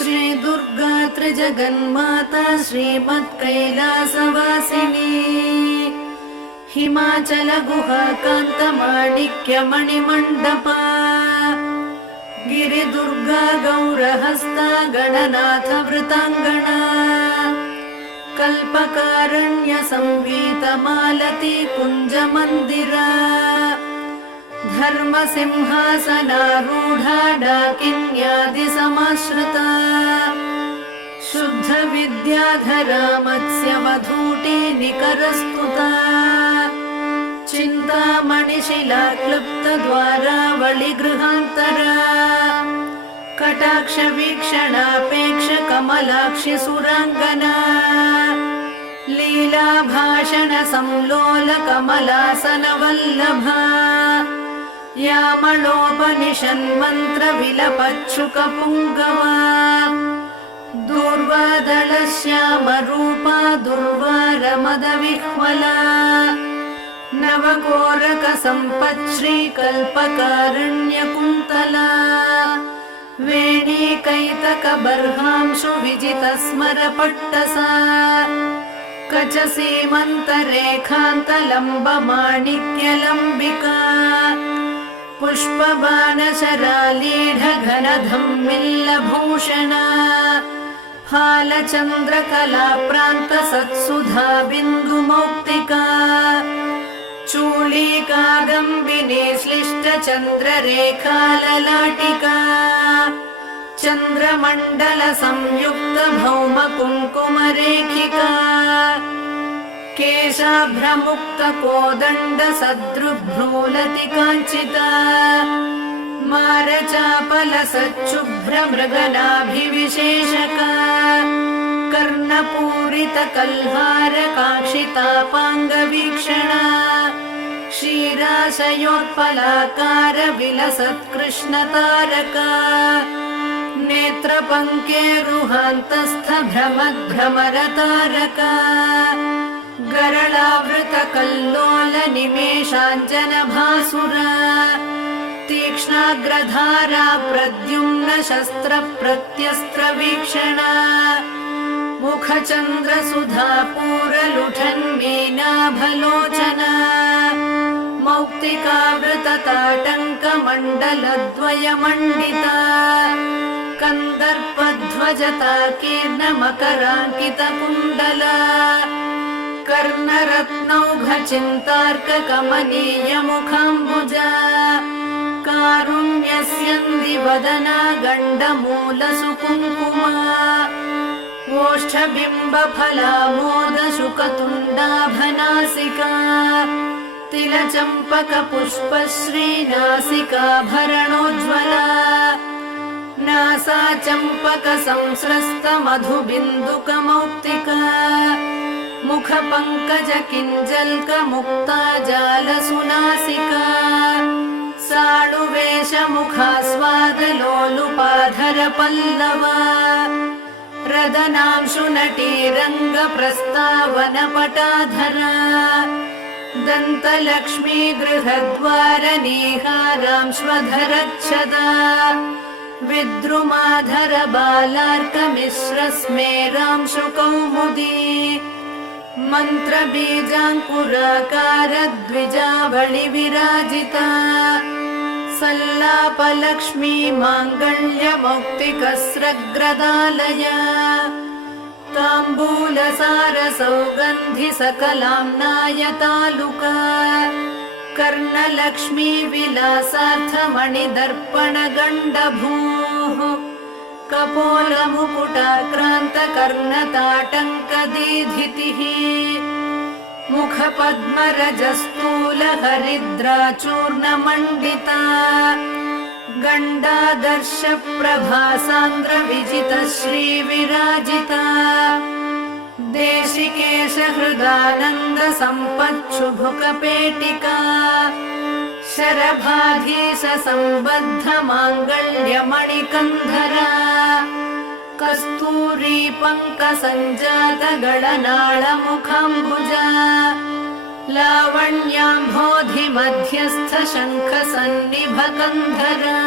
श्री दुर्गा त्रिजगन्माता श्रीमत्कैलासवासिनी हिमाचल गुहा कांत माणिक्य मणिमण्डपा गिरिदुर्गा गौरहस्ता गणनाथ वृतांगना कल्पकारण्य संवीत मालती कुंज मंदिरा धर्म सिंहासनारूढ़ा डाकिन्यादि समाश्रिता शुद्ध विद्याधरा मत्स्य मधुटी निकरस्तुता चिंतामणिशिला क्लुप्त द्वारावळि गृहांतरा कटाक्ष वीक्षणापेक्ष कमलाक्षि सुरांगना लीला भाषण संलोल कमलासन वल्लभा यामलोपनिषन्मन्त्र विलपच्छुक पुंगवा दूर्वादल श्याम रूपा दुर्वार मद विह्वला नवकोरक संपच्छ्री कल्पकारण्य कुंतला वेणी कैतक बर्हांशु विजित स्मर पट्टसा कच सीमंत रेखांत लंब माणिक्य लंबिका पुष्पबाण शरालीढ घन धम्मिल्ल भूषणा फालचंद्र कला प्रांत सत्सुधा बिंदु मौक्तिका चूली कादंबिनी श्लिष्ट चंद्र रेखा ललाटिका चंद्रमंडल संयुक्त भौम कुंकुम रेखिका केशाभ्रमुक्त कोदंड सदृभ्रूलति कांचिता मारचापल सच्छुभ्र मृगनाभिविशेषका कर्णपूरित कल्हार काक्षितापांग वीक्षणा क्षीराशयोत्पलाकार विलसत्कृष्ण तारका नेत्रपङ्केरुहान्तस्थ भ्रमद्भ्रमर तारका गरलावृत कल्लोल निमेषाञ्जन भासुरा तीक्ष्णाग्रधारा प्रद्युम्न शस्त्र प्रत्यस्त्र वीक्षणा मुखचन्द्र सुधा पूरलुठन् मीनाभलोचना मौक्तिकावृत ताटङ्क मण्डलद्वय मण्डिता कन्दर्पध्वजता कीर्ण मकराङ्कित कुण्डला कर्णरत्नौघ चिन्तार्क कमनीय मुखाम्बुजा कारुण्यस्यन्दि वदना गण्डमूल सुकुङ्कुमा ओष्ठबिम्ब फलामोद शुकतुण्डाभनासिका तिलचम्पक पुष्पश्री नासिकाभरणोज्ज्वला नासा चम्पक संस्रस्त मधुबिन्दुक मौक्तिका मुख पंकज किंजल्क मुक्ता जाल सुनासिका साणुवेश मुखास्वाद लोलुपाधर पल्लवा रदनांशु नटी रंग प्रस्तावन पटाधरा दन्तलक्ष्मी गृहद्वार नीहारांश्वधरच्छदा विद्रुमाधर बालार्क मिश्र स्मेरांशु कौमुदी मंत्र बीजांकुराकार द्विजावळि विराजिता सल्लाप लक्ष्मी मांगल्य मौक्तिकस्रग्रदालया तांबूल सार सौगंधि सकलाम्नाय तालुका कर्णलक्ष्मी विलासार्थ मणिदर्पण गण्डभूः कपोल मुकुटाक्रांत कर्णताटंक दीधितिः मुख पद्म रजस्तूल हरिद्रा चूर्ण मंडिता गंडादर्श प्रभा सांद्र विजित श्री विराजिता देशिकेश हृदानंद संपच्छुभुक पेटिका शरभाधीश संबद्ध मांगल्य मणिकंधरा कस्तूरी पंक संजात गळनाळ मुखांबुजा लावण्याम्भोधि मध्यस्थ शंख सन्निभ कंधरा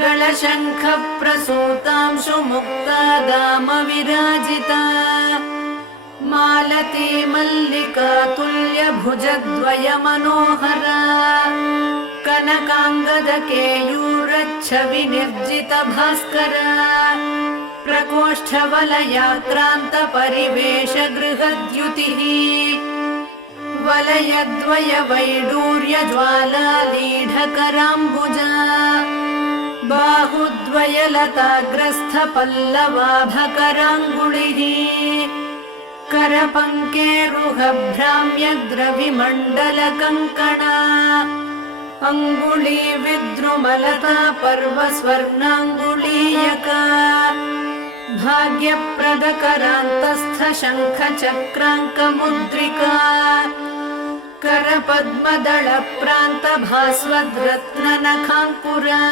गलशङ्खप्रसूतांशु मुक्ता दाम विराजिता मालती मल्लिका तुल्यभुजद्वय मनोहरा कनकाङ्गदकेयूरच्छवि निर्जित भास्करा प्रकोष्ठवलयाक्रान्त परिवेश गृहद्युतिः वलयद्वय वैडूर्य ज्वालालीढकराम्बुजा बाहुद्वय लताग्रस्थ पल्लवाभकराङ्गुलिः करपङ्केरुहभ्राम्यग्रविमण्डलकङ्कणा अङ्गुली विद्रुमलता पर्वस्वर्णाङ्गुलीयका भाग्यप्रदकरान्तस्थ शङ्खचक्राङ्कमुद्रिका करपद्मदलप्रान्त भास्वद्रत्ननखाङ्कुरा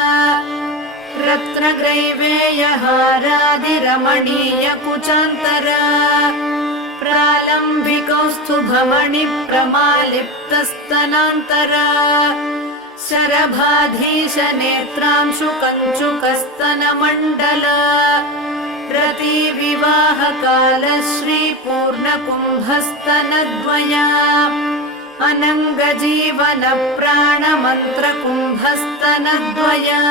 रत्नग्रैवेयहारादिरमणीयकुचान्तरा प्रालम्बिकौस्तुभमणिप्रमालिप्तस्तनान्तरा शरभाधीशनेत्रांशु कञ्चुकस्तनमण्डला रतिविवाहकालश्रीपूर्णकुम्भस्तनद्वया अनङ्गजीवनप्राणमन्त्रकुम्भस्तनद्वया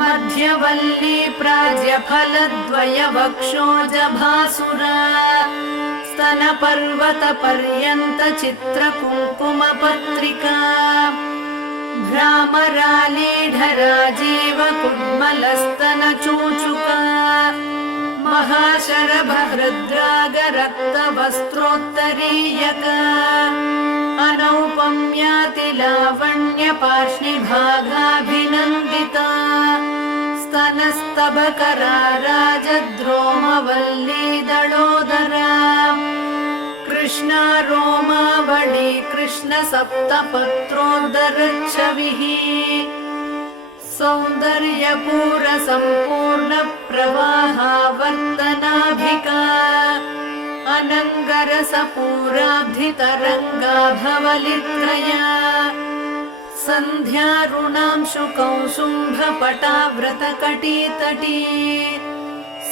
मध्यवल्ली प्राज्यफलद्वय वक्षोजभासुरा स्तनपर्वतपर्यन्त चित्रकुङ्कुमपत्रिका भ्रामरालीढराजीव कुड्मलस्तनचूचुका महाशरभहृद्रागरक्तवस्त्रोत्तरीयका अनौपम्यातिलावण्यपार्ष्णिभागाभिनन्दिता स्तनस्तबकरा राजद्रोमवल्लीदळोदरा कृष्णा रोमावळी कृष्णसप्तपत्रोदरच्छविः सौन्दर्यपूरसम्पूर्णप्रवाहावर्तनाभिका अनङ्गरसपूराब्धितरङ्गाभवलित्रया सन्ध्यारुणांशुकौसुम्भपटाव्रतकटीतटी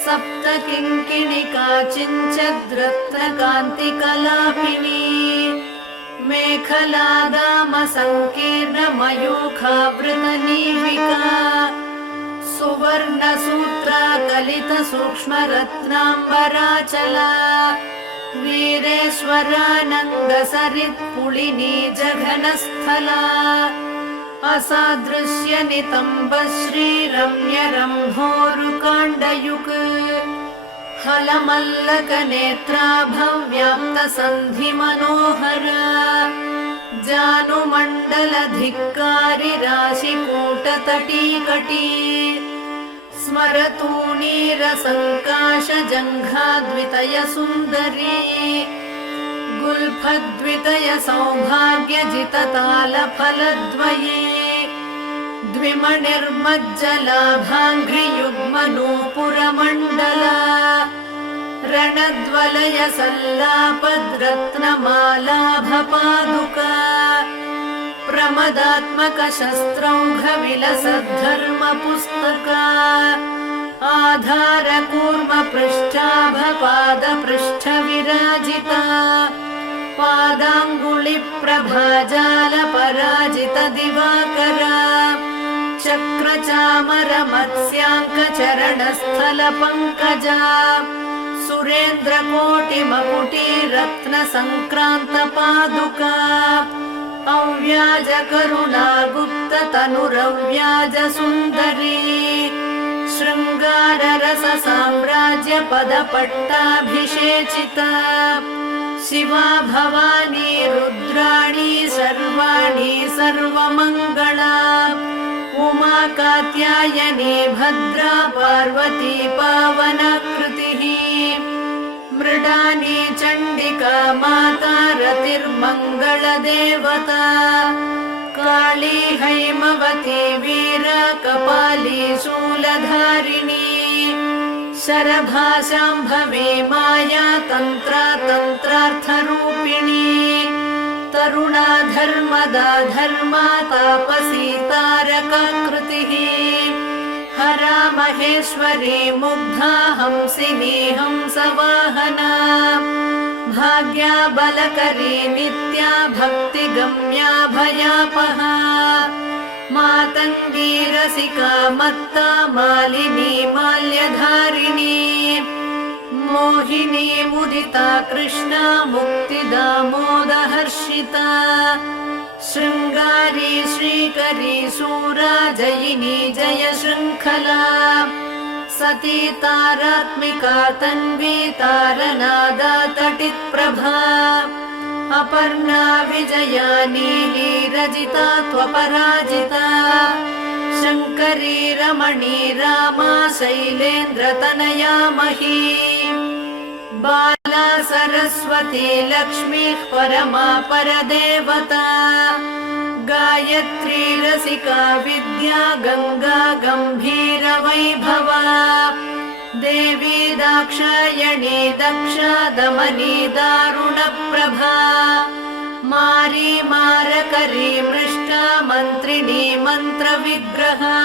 सप्तकिङ्किणिका चिञ्चद्रत्नकान्तिकलापिनी मेखलादामसङ्कीर्णमयूखावृतनीविका सुवर्णसूत्राकलितसूक्ष्मरत्नाम्बराचला वीरेश्वरानन्दसरित्पुलिनी जघनस्थला असादृश्यनितम्बश्रीरम्यरम्भोरुकाण्डयुक् हलमल्लकनेत्राभव्याप्तसन्धिमनोहरा जानुमण्डलधिक्कारी राशिकूटतटीकटी स्मरतूणीरसङ्काशजङ्घाद्वितय सुन्दरी गुल्फद्वितय सौभाग्यजिततालफलद्वये द्विमणिर्मज्जलाभाङ्घ्रियुग्मनूपुरमण्डला रणद्वलय सल्लापद्रत्नमालाभपादुका प्रमदात्मकशस्त्रौघविलसद्धर्मपुस्तका आधारकूर्मपृष्ठाभपादपृष्ठविराजिता पादाङ्गुलिप्रभाजालपराजितदिवाकरा चक्रचामरमत्स्याङ्कचरणस्थलपङ्कजा सुरेन्द्रकोटिमकुटीरत्नसङ्क्रान्तपादुका अव्याजकरुणागुप्ततनुरव्याजसुन्दरी शृङ्गाररससाम्राज्यपदपट्टाभिषेचिता शिवा भवानी रुद्राणी सर्वाणि सर्वमङ्गला उमा कात्यायनी भद्रा पार्वती पावनाकृतिः मृडानी चण्डिका माता रतिर्मङ्गलदेवता काली हैमवती वीरा कपाली शूलधारिणी शरभाशाम्भवी माया तन्त्रार्थरूपिणी करुणा धर्मदा धर्मा तापसी तारकाकृतिः हरा महेश्वरी मुग्धा हंसिनी हंसवाहना भाग्या बलकरी नित्या भक्तिगम्या भयापहा मातङ्गी रसिका मत्ता मालिनी माल्यधारिणी मोहिनी मुदिता कृष्णा मुक्तिदा मोदहर्षिता शृङ्गारी श्रीकरी शूरा जयिनी जय शृङ्खला सती तारात्मिका तन्वी तारनादा तटित्प्रभा अपर्णा विजया नीली रजिता त्वपराजिता शङ्करी रमणी रामा शैलेन्द्रतनया मही बाला सरस्वती लक्ष्मीः परमा परदेवता गायत्री रसिका विद्या गङ्गा गम्भीरवैभवा देवी दाक्षायणी दक्षा दमनी दारुणप्रभा मारी मारकरी मृष्टा मन्त्रिणी मन्त्रविग्रहा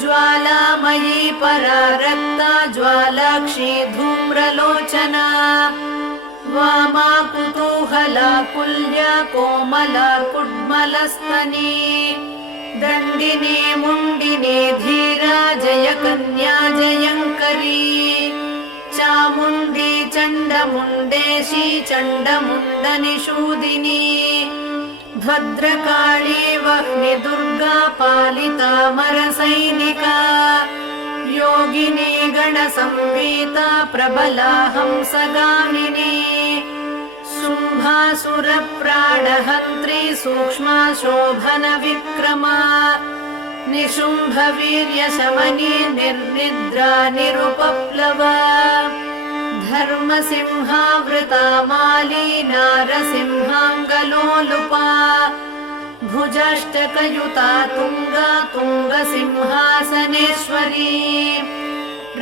ज्वालामयी परारक्ता ज्वालाक्षी धूम्रलोचना वामा कुतूहला कुल्या कोमला कुड्मलस्तनी दण्डिनी मुण्डिनी धीरा जयकन्या जयङ्करी चामुण्डी चण्डमुण्डेशी चण्डमुण्डनिषूदिनी भद्रकाली वह्नि दुर्गा पालिता मरसैनिका योगिनी गणसंवीता प्रबला हंसगामिनी शुम्भासुरप्राणहन्त्री सूक्ष्मा शोभनविक्रमा निशुम्भवीर्यशमनी निर्निद्रा निरुपप्लवा धर्मसिंहावृता माली नारसिंहाङ्गलोलुपा भुजाष्टकयुता तुङ्गा तुङ्गसिंहासनेश्वरी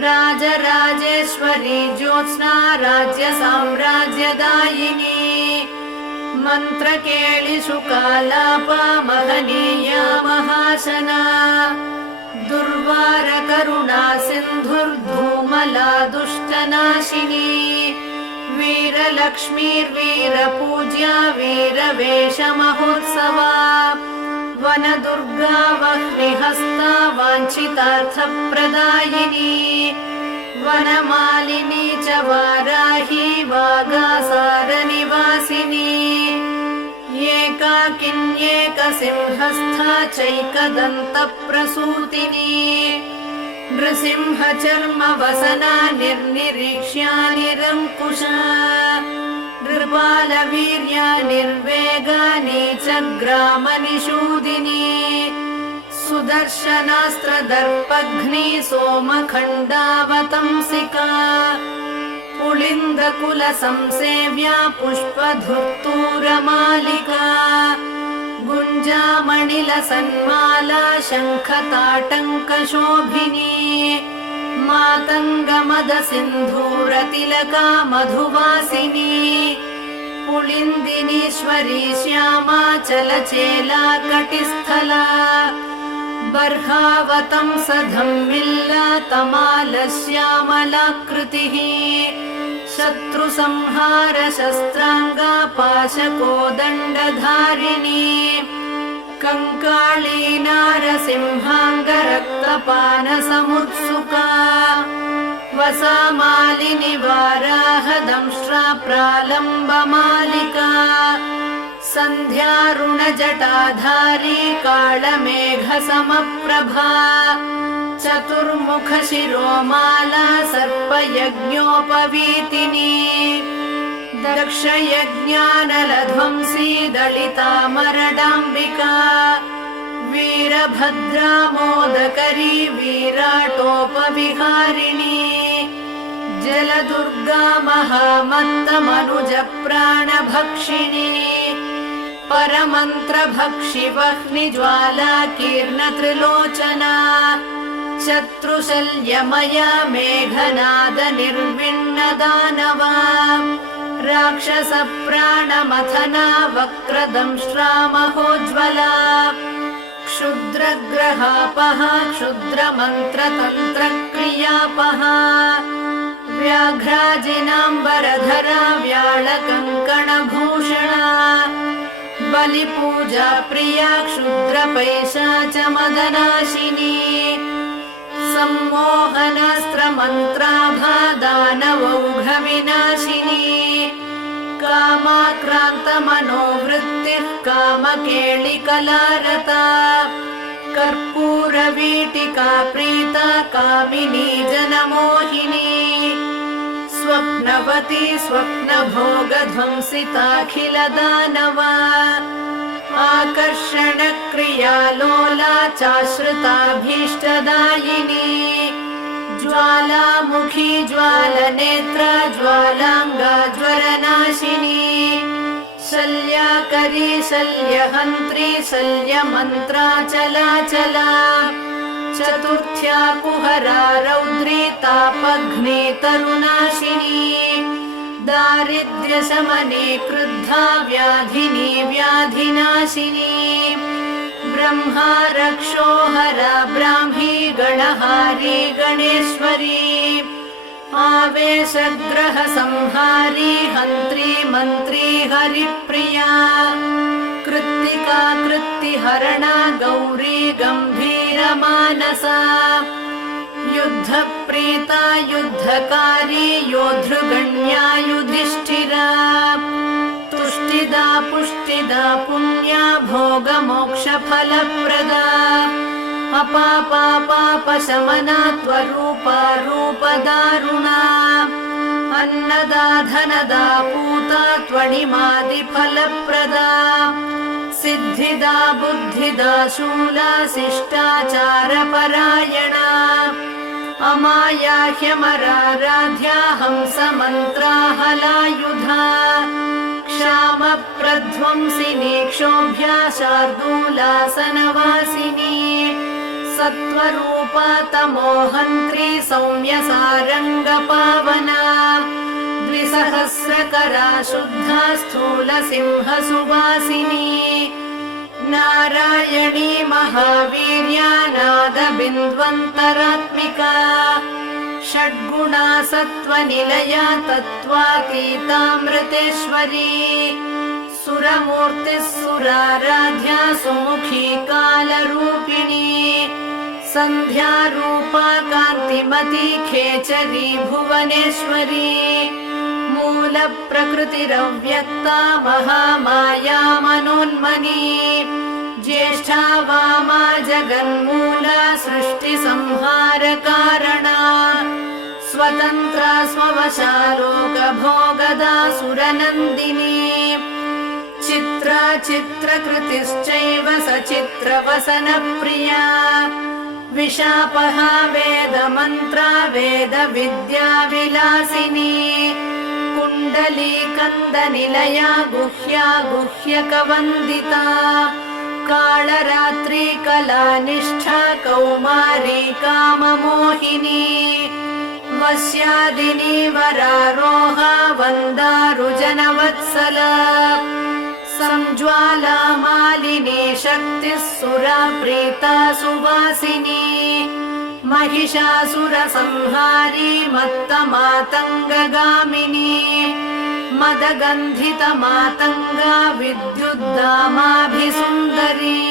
राजराजेश्वरी ज्योत्स्ना राज्यसाम्राज्यदायिनी मन्त्रकेलिषुकालापा महनीया महाशना दुर्वारकरुणा सिन्धुर्धूमला दुष्टनाशिनी वीरलक्ष्मीर्वीरपूज्या वीरवेषमहोत्सवा वनदुर्गा वह्निहस्ता वाञ्छितार्थप्रदायिनी वनमालिनी च वाराही वागासारनिवासिनी एकाकिन्येकसिंहस्था चैकदन्तप्रसूतिनी नृसिंहचर्मवसना निर्निरीक्ष्या निरङ्कुशा नृपालवीर्या निर्वेगानी च ग्रामनिषूदिनी सुदर्शनास्त्रदर्पघ्नी सोमखण्डावतंसिका पुलिन्दकुलसंसेव्या पुष्पधुर्तूरमालिका गुञ्जामणिलसन्माला शङ्खताटङ्कशोभिनी मातङ्गमदसिन्धूरतिलका मधुवासिनी पुलिन्दिनीश्वरी श्यामा चलचेला कटिस्थला बर्हावतंसधम्मिल्ला तमालश्यामलाकृतिः शत्रुसंहारशस्त्राङ्गा पाशकोदण्डधारिणी कङ्काळी नारसिंहाङ्गरक्तपानसमुत्सुका वसामालिनि वाराहदंष्ट्रा प्रालम्बमालिका सन्ध्यारुणजटाधारी कालमेघसमप्रभा चतुर्मुखशिरोमाला सर्पयज्ञोपवीतिनी दक्षयज्ञानलध्वंसी दलितामरडाम्बिका वीरभद्रा मोदकरी विराटोपविहारिणी जलदुर्गा महामत्तमनुजप्राणभक्षिणी परमन्त्रभक्षि वह्निज्वाला कीर्णत्रिलोचना शत्रुशल्यमया मेघनाद निर्विण्णदानवा राक्षसप्राणमथना वक्रदंष्ट्रा महोज्ज्वला क्षुद्रग्रहापहा क्षुद्रमन्त्रतन्त्रक्रियापहा व्याघ्राजिनाम्बरधरा व्याळकङ्कणभूषणा बलिपूजा प्रिया क्षुद्रपैशाचमदनाशिनी सम्मोहनास्त्रमन्त्राभा दानवौघविनाशिनी कामाक्रान्तमनोवृत्तिः कामकेलिकलारता कर्पूरवीटिका प्रीता कामिनी जनमोहिनी स्वप्नवती स्वप्नभोगध्वंसिताखिलदानवा आकर्षणक्रियालोला चाश्रिताभीष्टदायिनी ज्वालामुखी ज्वालनेत्रा ज्वालाङ्गा ज्वरनाशिनी शल्यकरी शल्यहन्त्री शल्यमन्त्रा चलाचला चतुर्थ्या कुहरा रौद्री तापघ्ने तरुनाशिनी दारिद्र्यशमने क्रुद्धा व्याधिनी व्याधिनाशिनी ब्रह्मा रक्षोहरा ब्राह्मी गणहारी गणेश्वरी आवेशग्रहसंहारी हन्त्री मन्त्री हरिप्रिया कृत्तिका कृत्तिहरणा गौरी गम्भीरमानसा युद्धप्रीता युद्धकारी योद्धृगण्या युधिष्ठिरा तुष्टिदा पुष्टिदा पुण्या भोगमोक्षफलप्रदा अपापापापशमना त्वरूपा रूपदारुणा अन्नदा धनदा पूता त्वणिमादिफलप्रदा सिद्धिदा बुद्धिदा शूला शिष्टाचारपरायणा अमाया ह्यमराराध्या हंसमन्त्रा हलायुधा क्षामप्रध्वंसिनी क्षोभ्या शार्दूलासनवासिनी सत्त्वरूपा तमोहन्त्री सौम्यसारङ्गपावना द्विसहस्रकरा शुद्धा स्थूलसिंहसुवासिनी नारायणी महावीर्या नादबिन्द्वन्तरात्मिका षड्गुणा सत्त्वनिलया तत्त्वातीतामृतेश्वरी सुरमूर्तिः सुराराध्या सुमुखी कालरूपिणी सन्ध्यारूपा कान्तिमती खेचरी भुवनेश्वरी मूलप्रकृतिरव्यक्ता महामाया मनोन्मनी ज्येष्ठा वामा जगन्मूला सृष्टिसंहारकारणा स्वतन्त्रा स्ववशालोकभोगदा सुरनन्दिनी चित्रा चित्रकृतिश्चैव सचित्रवसनप्रिया विशापहा वेदमन्त्रा वेदविद्याविलासिनी कुण्डलीकन्दनिलया गुह्या गुह्यकवन्दिता कालरात्रि कलानिष्ठा कौमारी काममोहिनी वस्यादिनी वरारोहा वन्दारुजनवत्सला संज्वाला मालिनी शक्तिः सुरा प्रीता सुवासिनी महिषासुरसंहारी मत्तमातङ्गगामिनी मदगन्धितमातङ्गा विद्युद्दामाभिसुन्दरी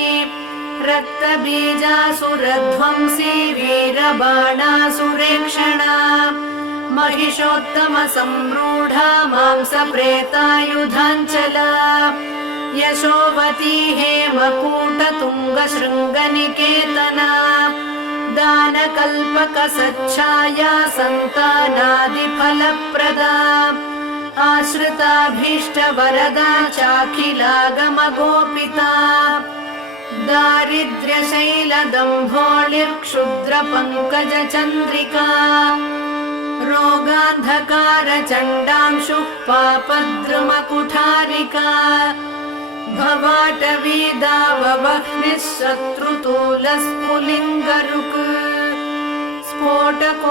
रक्तबीजासुरध्वंसी वीरबाणासुरेक्षणा महिषोत्तमसम्रूढा मांसप्रेतायुधाञ्चला यशोवती हेमकूटतुङ्गशृङ्गनिकेतना दानकल्पकसच्छाया सन्तानादिफलप्रदा आश्रिताभीष्टवरदा चाखिलागमगोपिता दारिद्र्यशैलदम्भोलिर्क्षुद्रपङ्कजचन्द्रिका रोगान्धकारचण्डांशुः पापद्रुमकुठारिका भवाटवीदाववह्निः शत्रुतूलस्फुलिङ्गरुक् स्फोटकोरकमायूरी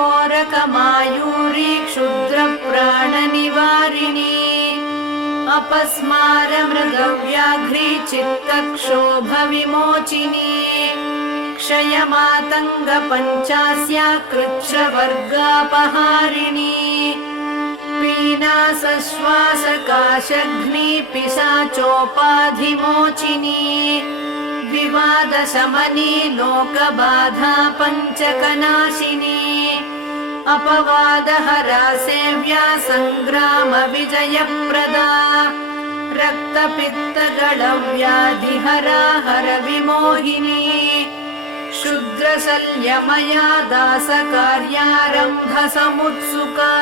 क्षुद्रप्राणनिवारिणी अपस्मारमृगव्याघ्री चित्तक्षोभविमोचिनी क्षयमातङ्गपञ्चास्या कृच्छ्रवर्गापहारिणी पीनासश्वासकाशघ्नी पिशाचोपाधिमोचिनी विवादशमनी लोकबाधा पञ्चकनाशिनी अपवादहरा सेव्या सङ्ग्रामविजयप्रदा रक्तपित्तगणव्याधिहरा हरविमोहिनी क्षुद्रशल्यमया दासकार्यारम्भसमुत्सुका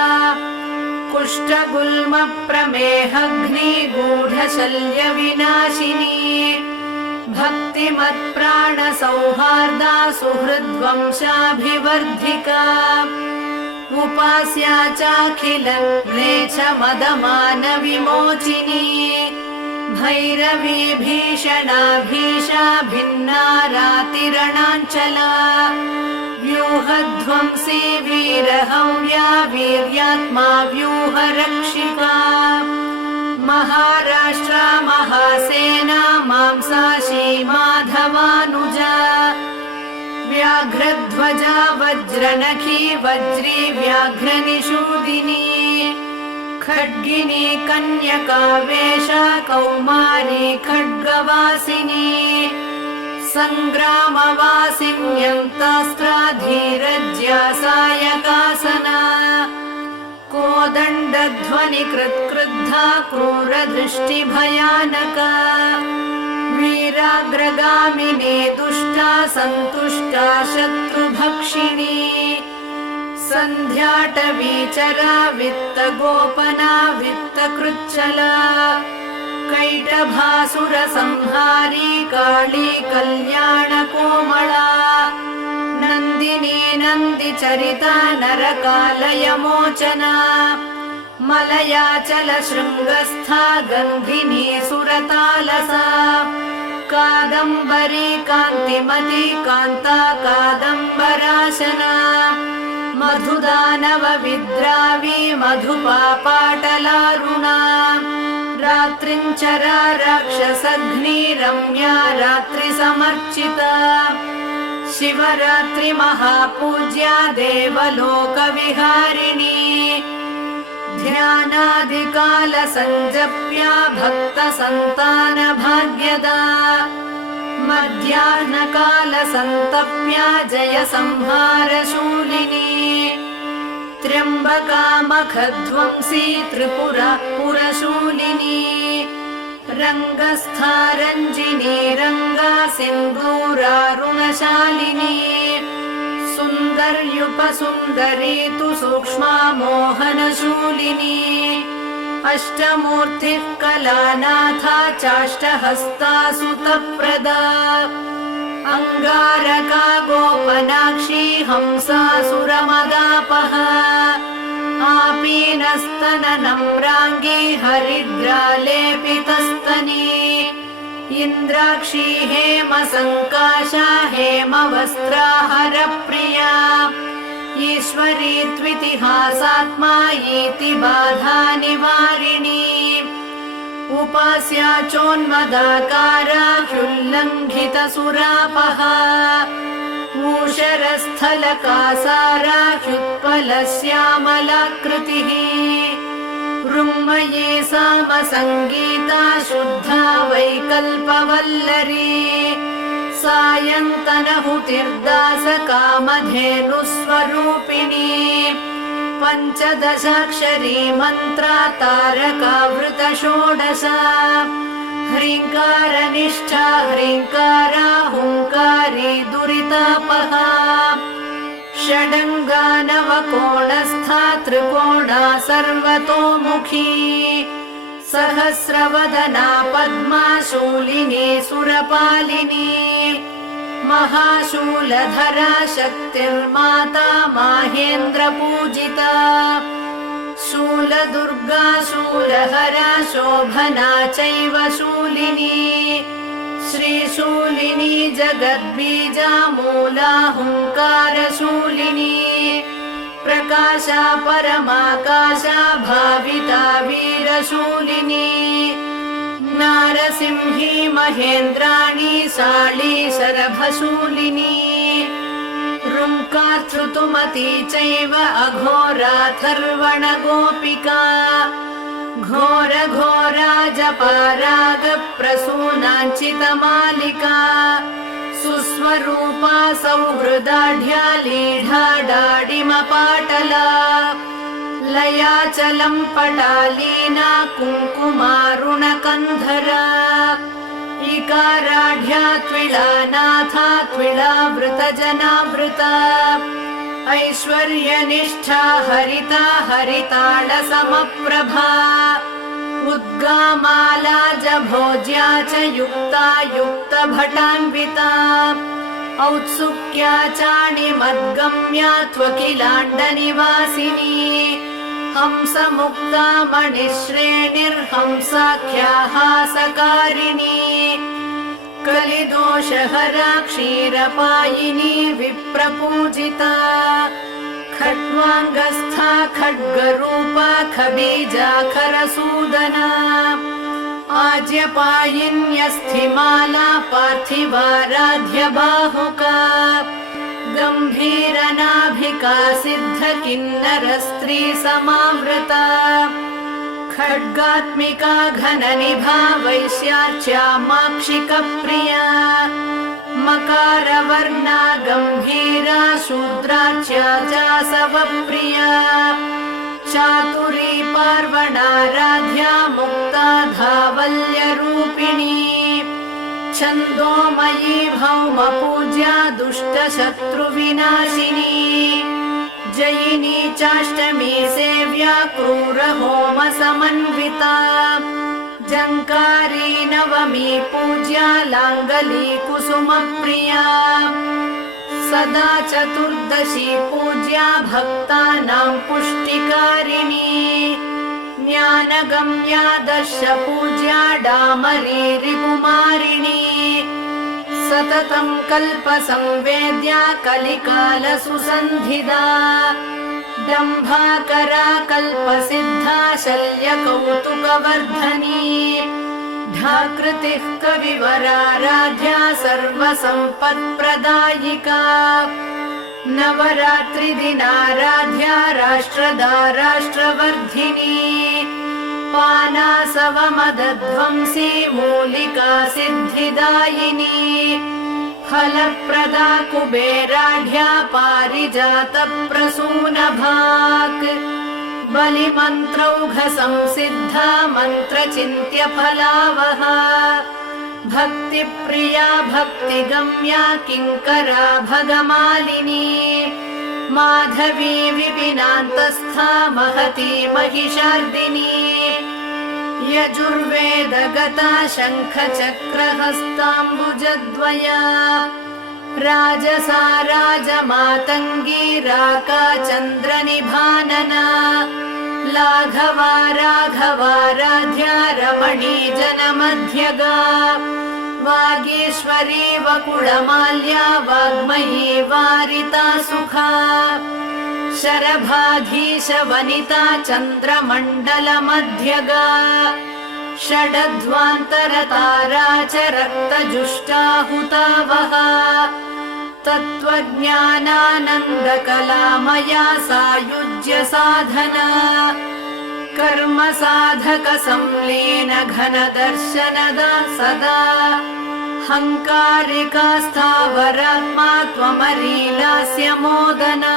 कुष्ठगुल्मप्रमेहघ्नी गूढशल्यविनाशिनी भक्तिमत्प्राणसौहार्दा सुहृद्वंशाभिवर्धिका उपास्या चाखिलम्लेच्छमदमानविमोचिनी भैरवी भीषणाभीषा भिन्ना रातिरणाञ्चला व्यूहध्वंसी वीरहव्या वीर्यात्मा व्यूहरक्षिका महाराष्ट्रा महासेना मांसाशी माधवानुजा व्याघ्रध्वजा वज्रनखी वज्री व्याघ्रनिषूदिनी खड्गिनी कन्यकावेशा कौमारी खड्गवासिनी सङ्ग्रामवासिन्यन्तास्त्राधीरज्या सायकासना कोदण्डध्वनिकृत्क्रुद्धा क्रूरदृष्टिभयानका वीराग्रगामिनी दुष्टा सन्तुष्टा शत्रुभक्षिणी सन्ध्याटवीचरा वित्तगोपना वित्तकृच्छला कैटभासुरसंहारी काली कल्याणकोमला नन्दिनी नन्दिचरिता नरकालयमोचना मलयाचलशृङ्गस्था गन्धिनी सुरतालसा कादम्बरी कान्तिमती कान्ता कादम्बराशना मधुदानवविद्रावी मधुपापाटलारुणा रात्रिञ्चरा राक्षसघ्नी रम्या रात्रिसमर्चिता शिवरात्रि महापूज्या देवलोकविहारिणी ध्यानादिकालसञ्जप्या भक्तसन्तानभाग्यदा मध्याह्नकालसन्तप्या जयसंहारशूलिनी त्र्यम्बकामखध्वंसी त्रिपुरा पुरशूलिनी रङ्गस्था रञ्जिनी रङ्गा सिन्दूरारुणशालिनी सुन्दर्युपसुन्दरी तु सूक्ष्मा मोहनशूलिनी अष्टमूर्तिः कलानाथा चाष्टहस्ता सुतप्रदा अङ्गारका गोपनाक्षी हंसासुरमदापहा आपीनस्तननम्राङ्गी हरिद्रालेपितस्तनी इन्द्राक्षी हेमसङ्काशा हेमवस्त्रा हरप्रिया ईश्वरी त्वितिहासात्मा इति बाधानिवारिणी उपास्या चोन्मदाकारा ह्युल्लङ्घितसुरापहा ऊषरस्थलकासारा ह्युत्पलश्यामलाकृतिः ऋङ्मयी सामसङ्गीता शुद्धा वैकल्पवल्लरी सायन्तनहुतिर्दासकामधेनुस्वरूपिणी पञ्चदशाक्षरी मन्त्रा तारकावृतषोडश ह्रीङ्कारनिष्ठा ह्रीङ्कारा हुङ्कारी दुरितापहा षडङ्गानवकोणस्था त्रिकोणा सर्वतोमुखी सहस्रवदना पद्मा शूलिनी सुरपालिनी महाशूलधरा शक्तिर्माता माहेन्द्रपूजिता शूलदुर्गा शूलहरा शोभना चैव शूलिनी श्रीशूलिनी जगद्बीजा मूला हुङ्कारशूलिनी प्रकाशा परमाकाशा भाविता वीरशूलिनी नारसिंही महेन्द्राणी शाली शरभशूलिनी रुङ्कार्तृतुमती चैव अघोराथर्वण गोपिका घोर घोरा जपाराग प्रसूनाञ्चितमालिका सुस्वरूपा सौहृदाढ्या लीढाडाडिमपाटला लयाचलं पटालीना कुङ्कुमारुणकन्धरा इकाराढ्या त्विळानाथा त्विळावृतजनावृता ऐश्वर्यनिष्ठा हरिता हरिताळसमप्रभा उद्गामाला जभोज्या च युक्ता युक्तभटान्विता औत्सुक्या चाणिमद्गम्या त्वकिलाण्डनिवासिनी हंसमुक्ता मणिश्रेणिर्हंसाख्या हासकारिणी कलिदोषहरा क्षीरपायिनी विप्रपूजिता खड्वाङ्गस्था खड्गरूपा खबीजाखरसूदना आज्यपायिन्यस्थिमाला पार्थिवाराध्य बाहुका गम्भीरनाभिका सिद्धकिन्नरस्त्री समावृता खड्गात्मिका घननिभा वैश्यार्च्या माक्षिकप्रिया मकारवर्णा गम्भीरा शूद्रार्च्या चासवप्रिया चातुरी पार्वणाराध्या मुक्ता धावल्यरूपिणी छन्दोमयी भौमपूज्या दुष्टशत्रुविनाशिनी जयिनी चाष्टमी सेव्या क्रूरहोमसमन्विता जङ्कारी नवमी पूज्या लाङ्गली कुसुमप्रिया सदा चतुर्दशी पूज्या भक्तानां पुष्टिकारिणी ज्ञानगम्या दश पूज्या डामरी रिपुमारिणी सततं कल्पसंवेद्या कलिकालसुसन्धिदा दम्भाकरा कल्पसिद्धा शल्यकौतुकवर्धनी ढाकृतिः कविवराराध्या सर्वसम्पत्प्रदायिका नवरात्रिदिनाराध्या राष्ट्रदा राष्ट्रवर्धिनी पानासवमदध्वंसी मूलिका सिद्धिदायिनी फलप्रदा कुबेराढ्या पारिजातप्रसूनभाक् बलिमन्त्रौघसंसिद्धा मन्त्रचिन्त्यफलावहा भक्तिप्रिया भक्तिगम्या किङ्करा भगमालिनी माधवी विपिनान्तस्था महती महिषार्दिनी यजुर्वेदगता शङ्खचक्रहस्ताम्बुजद्वया राजसा राजमातङ्गी राका चन्द्रनिभानना लाघवा राघवाराध्या रमणी जनमध्यगा वागीश्वरी वकुळमाल्या वाग्मयी वारिता सुखा शरभाधीश वनिता चन्द्रमण्डलमध्यगा षडध्वान्तरतारा च रक्तजुष्टाहुतावहा तत्त्वज्ञानानन्दकलामया सायुज्य साधना कर्म साधक संलीन घनदर्शनदा सदा हङ्कारिका स्थावरात्मा त्वमरीलास्य मोदना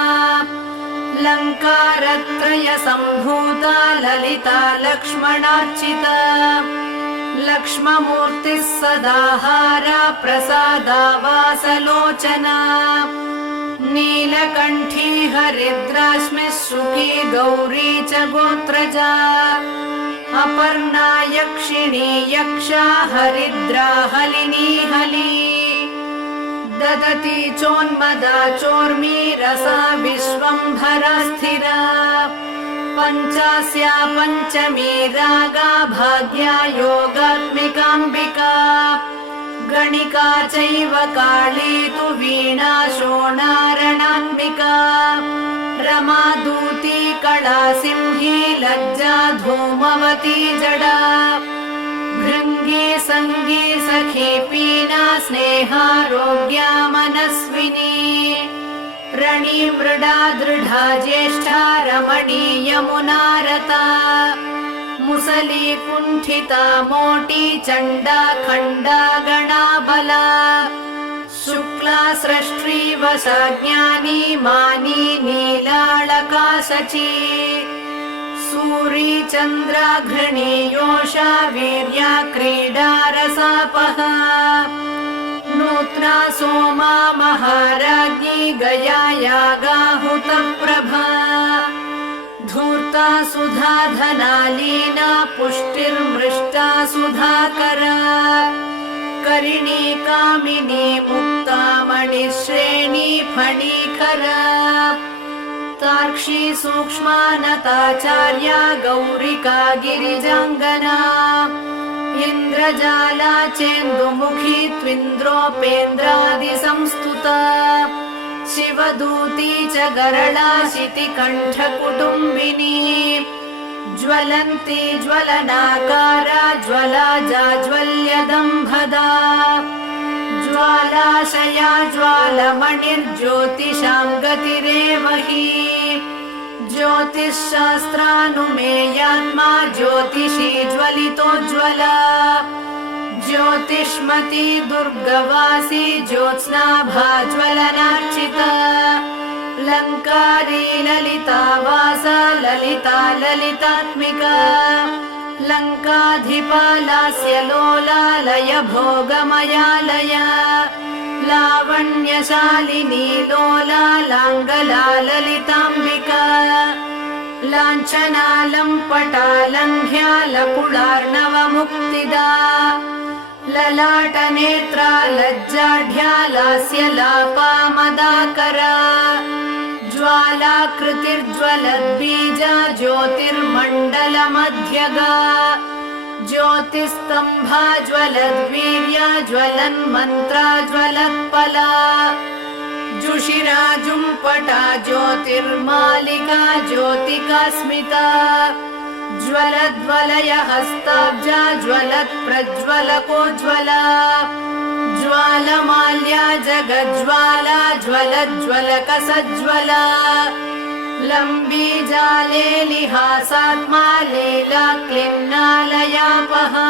लङ्कारत्रय सम्भूता ललिता लक्ष्मणार्चिता लक्ष्ममूर्तिः सदाहारा प्रसादा वासलोचना नीलकण्ठी हरिद्राश्मिः शुकी गौरी च गोत्रजा अपर्णा यक्षिणी यक्षा हरिद्रा हलिनी हली ददती चोन्मदा चोर्मी रसा विश्वम्भरा स्थिरा पञ्चास्या पञ्चमी रागा भाग्या योगात्मिकाम्बिका गणिका चैव काली तु वीणा शोणारणान्बिका रमादूती कला सिंही लज्जा धूमवती जडा भृङ्गी सङ्गी सखी पीना स्नेहारोग्या मनस्विनी ರಣಿ ಮೃಡಾ ದೃಢಾ ಜ್ಯೇಷ್ಠ ರಮಣೀ ಯಮುನಾರತಾ ಮುಸಲಿ ಕುಂಠಿತ ಮೋಟಿ ಚಂಡ ಖಂಡ ಗಣಾಬಲ ಶುಕ್ಲಾ ಸೃಷ್ಟಿ ವಸಾಜ್ಞಾನಿ ಮಾನಿ ನೀಲಾಳಕಾ ಸಚಿ ಸೂರಿ ಚಂದ್ರ ಘೃಣಿ ಯೋಷ ವೀರ್ಯ ಕ್ರೀಡಾ ರಸಾಪಹ नूत्रा सोमा महाराज्ञी गया यागाहुत प्रभा धूर्ता सुधा धनालीना पुष्टिर्मृष्टा सुधाकरा करिणी कामिनी मुक्ता मणिश्रेणी फणीकरा तार्क्षी सूक्ष्मानताचार्या गौरिका गिरिजाङ्गना इन्द्रजाला चेन्दुमुखी त्विन्द्रोपेन्द्रादि संस्तुता शिवदूती च गरला शितिकण्ठ कुटुम्बिनी ज्वलन्ती ज्वलनाकारा ज्वला जाज्वल्यदम्भदा ज्वालाशया ज्वालमणिर्ज्योतिषां गतिरेव हि ज्योतिषशास्त्रानुमेयात्मा ज्योतिषी ज्वलितोज्ज्वला ज्योतिष्मती दुर्गवासी ज्योत्स्नाभा ज्वलनार्चिता लङ्कारी ललितावासा ललिता ललितात्मिका लङ्काधिपा लास्यलोला लय भोगमयालया लावण्यशालिनी लोला लाङ्गला ललिताम्बिका लाञ्छना लम्पटा लङ्घ्या लकुलार्णवमुक्तिदा ललाटनेत्रा लज्जाढ्या लास्यलापा मदाकरा ज्वालाकृतिर्ज्वलद्बीजा ज्योतिर्मण्डलमध्यगा ज्योतिस्तम्भा ज्वलद्वीर्या ज्वलन्मन्त्रा ज्वलत्पला जुषिराजुम्पटा ज्योतिर्मालिका ज्योतिकास्मिता ज्वलद्वलय हस्ताब्जा ज्वलत्प्रज्वलकोज्ज्वला ज्वालमाल्या जगज्ज्वाला ज्वलज्ज्वलकसज्ज्वला लम्बी जाले लिहासात्मा लीला क्लिन्नालयापहा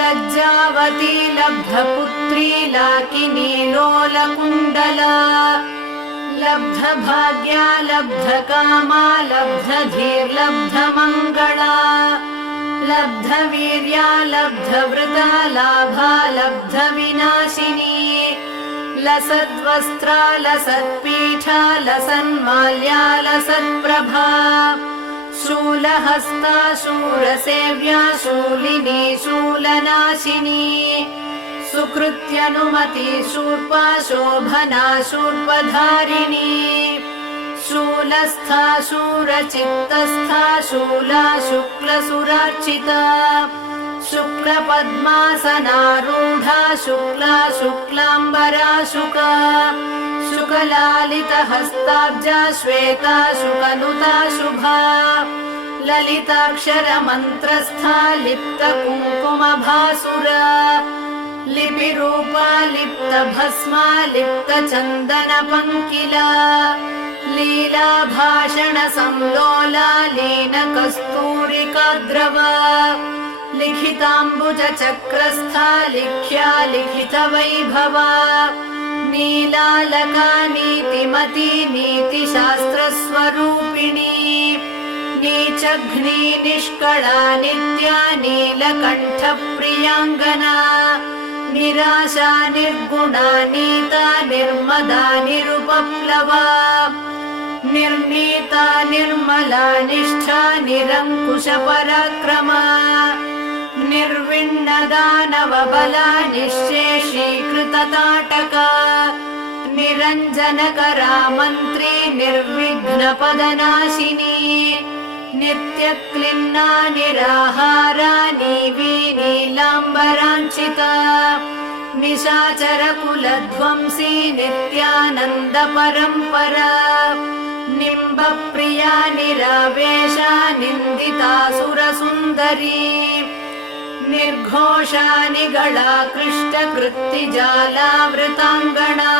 लज्जावती लब्धपुत्री लाकिनी लोलकुण्डला लब्धभाग्या लब्धकामा लब्धधीर्लब्धमङ्गला लब्धवीर्या लब्धवृता लाभा लब्धविनाशिनी लसद्वस्त्रा लसत्पीठा लसन्माल्या लसत्प्रभा शूलहस्ता शूरसेव्या शूलिनी शूलनाशिनी सुकृत्यनुमति शूर्पा शोभना शूर्पधारिणी शूलस्था शूरचित्तस्था शूला शुक्लसुरार्चिता शुक्लपद्मासनारूढा शुक्ला शुक्लाम्बरा शुका शुकलालितहस्ताब्जा श्वेता शुकनुता शुभा ललिताक्षरमन्त्रस्था लिप्तकुङ्कुमभासुरा लिपिरूपा लिप्तभस्मा लिप्तचन्दनपङ्किला लीलाभाषणसंलोला लीनकस्तूरिकाद्रवा लिखिताम्बुजचक्रस्था लिख्या लिखितवैभवा नीलालका नीतिमती नीतिशास्त्रस्वरूपिणी नीचघ्नी निष्कळा नित्या नीलकण्ठप्रियाङ्गना निराशा निर्गुणा नीता निर्मदा निरुपप्लवा निर्नीता निर्मला निष्ठा निरङ्कुशपराक्रमा निर्विण्णदानवबला निःशेषीकृतताटका निरञ्जनकरा मन्त्री निर्विघ्नपदनाशिनी नित्यक्लिन्ना निराहारा नीवी नीलाम्बराञ्चिता निशाचरकुलध्वंसी नित्यानन्दपरम्परा निम्बप्रिया निरावेशा निन्दितासुरसुन्दरी निर्घोषा निगला कृष्टकृत्तिजालावृताङ्गणा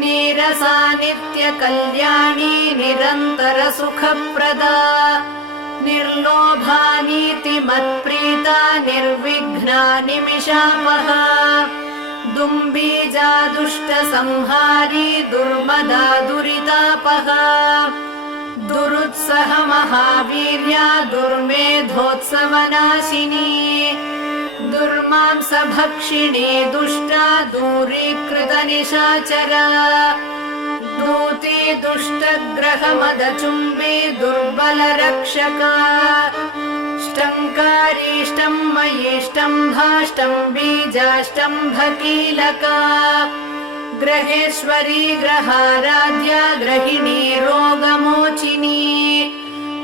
नीरसा नित्यकल्याणी निरन्तरसुखप्रदा निर्लोभा नीतिमत्प्रीता निर्विघ्ना निमिषापहा दुम्बीजा दुष्टसंहारी दुर्मदा दुरितापहा दुरुत्सह महावीर्या दुर्मेधोत्सवनाशिनी दुर्मांसभक्षिणी दुष्टा दूरीकृतनिशाचरा दूती दुष्टग्रहमदचुम्बी दुर्बलरक्षका ष्टङ्कारीष्टम्मयीष्टम्भाष्टम्बीजाष्टम्भकीलका ग्रहेश्वरी ग्रहाराध्या ग्रहिणी रोगमोचिनी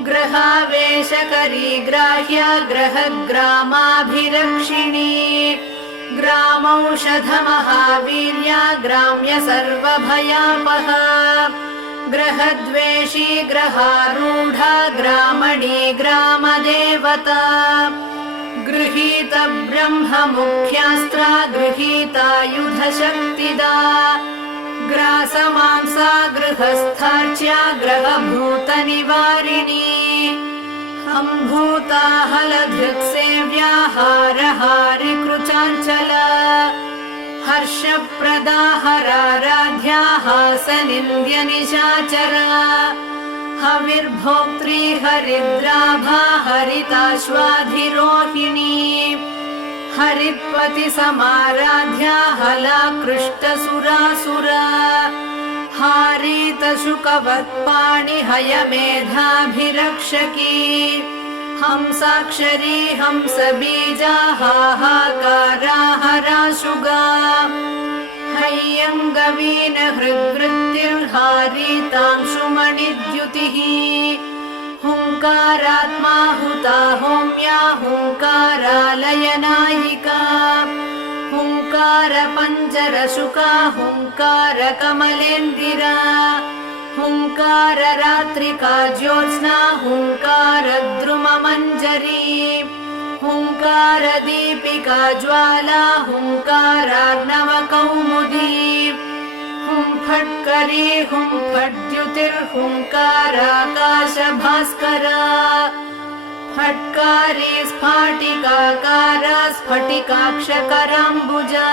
ग्रहावेशकरी ग्राह्या ग्रहग्रामाभिरक्षिणी ग्रामौषधमहावीर्या ग्राम्य सर्वभयापहा ग्रहद्वेषी ग्रहारूढा ग्रामणी ग्रामदेवता गृहीत ब्रह्ममुख्यास्त्रा गृहीतायुधशक्तिदा ग्रासमांसा गृहस्थार्च्या ग्रहभूतनिवारिणी हम्भूता हलधृक्सेव्या हारहारिकृचाञ्चला हर्षप्रदा हराराध्या हासनिन्द्यनिशाचरा हविर्भोक्त्री हरिद्राभा हरिताश्वाधिरोहिणी हरित्पतिसमाराध्या हलाकृष्टसुरासुरा हारीतशुकवत्पाणि हयमेधाभिरक्षकी हंसाक्षरी हंसबीजा हाहाकारा हराशुगा हय्यङ्गवीन हृद्वृत्तिर्हारीतांशुमणिद्युतिः हुङ्कारात्मा हुता होम्या हुङ्कारालयनायिका हुङ्कारपञ्जरशुका हुङ्कारकमलेन्दिरा हुङ्काररात्रिका ज्योत्स्ना हुङ्कारद्रुममञ्जरी हुङ्कारदीपिका ज्वाला हुङ्कारार्णवकौमुदी हुंफट्करी हुंफट्द्युतिर्हुङ्काराकाशभास्करा फट्कारी स्फाटिकाकारा स्फटिकाक्षकराम्बुजा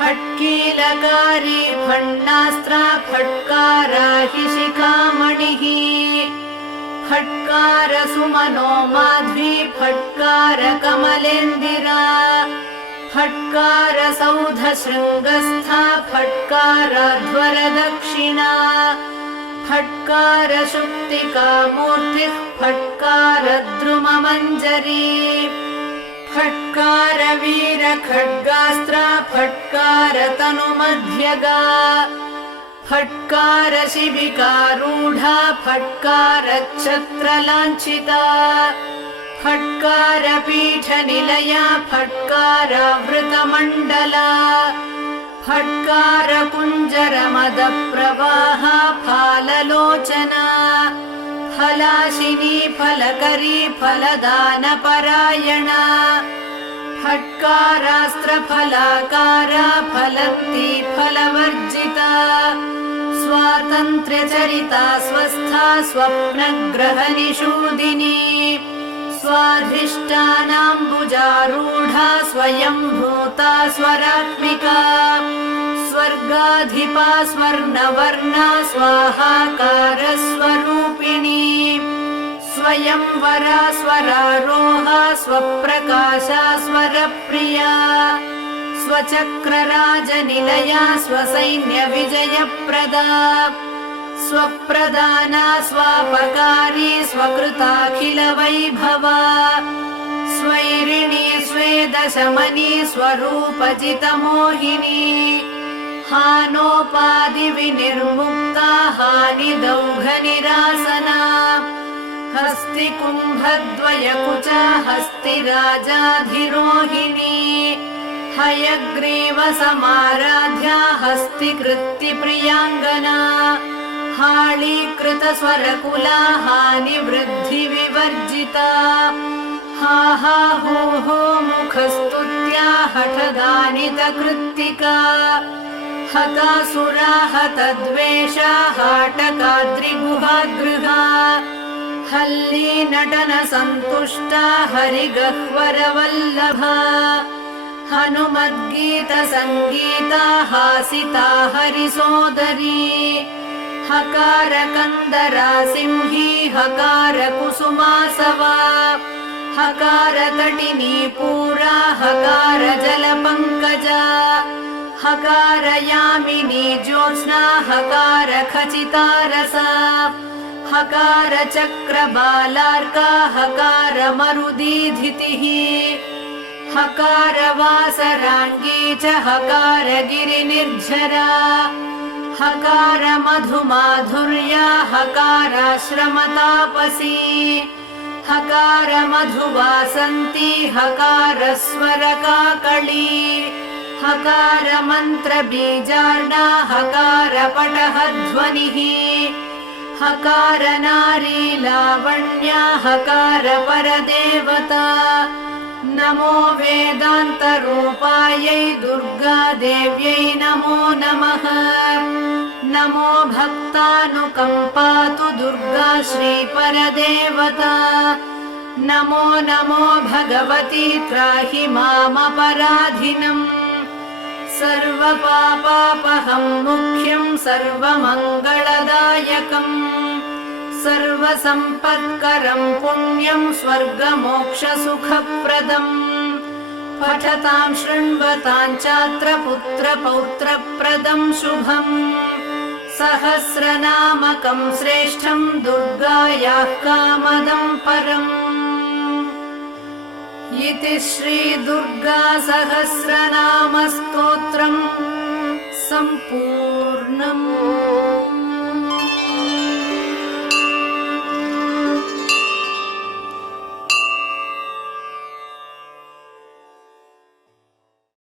फट्कीलकारी फण्णास्त्रा फट्कारा हि शिखामणिः फट्कार सुमनो माध्वी फट्कार कमलेन्दिरा फट्कार सौधशृङ्गस्था फट्काराध्वरदक्षिणा फट्कार शुक्तिका मूर्तिः फट्कार द्रुममञ्जरी फट्कार वीर खड्गास्त्रा फट्कार तनुमध्यगा फट्कार शिबिकारूढा फट्कार छत्रलाञ्छिता फट्कार पीठनिलया फट्कारावृतमण्डला फट्कार कुञ्जरमदप्रवाहा फाललोचना फलाशिनी फलकरी फलदानपरायणा फट्कारास्त्रफलाकारा फलन्ती फलवर्जिता स्वातन्त्र्यचरिता स्वस्था स्वप्नग्रहनिषूदिनी स्वाधिष्ठानाम्बुजारूढा स्वयंभूता स्वरात्मिका स्वर्गाधिपा स्वर्णवर्णा स्वाहाकारस्वरूपिणी स्वयंवरा स्वरारोहा स्वप्रकाशा स्वरप्रिया स्वचक्रराजनिलया स्वसैन्यविजयप्रदा स्वप्रदाना स्वापकारी स्वकृताखिलवैभवा स्वैरिणी स्वेदशमनी स्वरूपजितमोहिनी हानोपाधिविनिर्मुक्ता हानिदौघनिरासना हस्तिकुम्भद्वयकुचा हस्तिराजाधिरोहिणी हयग्रीवसमाराध्या हस्तिकृत्तिप्रियाङ्गना हाळीकृतस्वरकुला हानिवृद्धिविवर्जिता हा हा हो हो मुखस्तुत्या हठदानितकृत्तिका हतासुरा हतद्वेषा हाटकाद्रिगुहागृहा हल्लीनटनसन्तुष्टा हरिगह्वरवल्लभा हनुमद्गीतसङ्गीता हासिता हरिसोदरी हकारकन्दरा सिंही हकारकुसुमासवा हकारतटिनी पूरा हकारजलपङ्कजा हकारयामिनी ज्योत्स्ना हकारखचितारसा हकारचक्रबालार्का हकारमरुदीधितिः हकारवासराङ्गी च हकारगिरिनिर्झरा हकारमधुमाधुर्या हकाराश्रमतापसी हकारमधुवासन्ती हकारस्वरकाकली हकारमन्त्रबीजार्णा हकारपटहध्वनिः हकारनारीलावण्या हकारपरदेवता नमो वेदान्तरूपायै दुर्गादेव्यै नमो नमः नमो भक्तानुकम्पातु दुर्गा श्रीपरदेवता नमो नमो भगवती त्राहि मामपराधिनम् सर्वपापापहं मुख्यं सर्वमङ्गलदायकम् सर्वसम्पत्करं पुण्यं स्वर्गमोक्षसुखप्रदम् पठतां शृण्वतां चात्र पुत्रपौत्रप्रदं शुभम् सहस्रनामकं श्रेष्ठं दुर्गायाः कामदं परम् इति श्रीदुर्गा सहस्रनामस्तोत्रम् सम्पूर्णम्।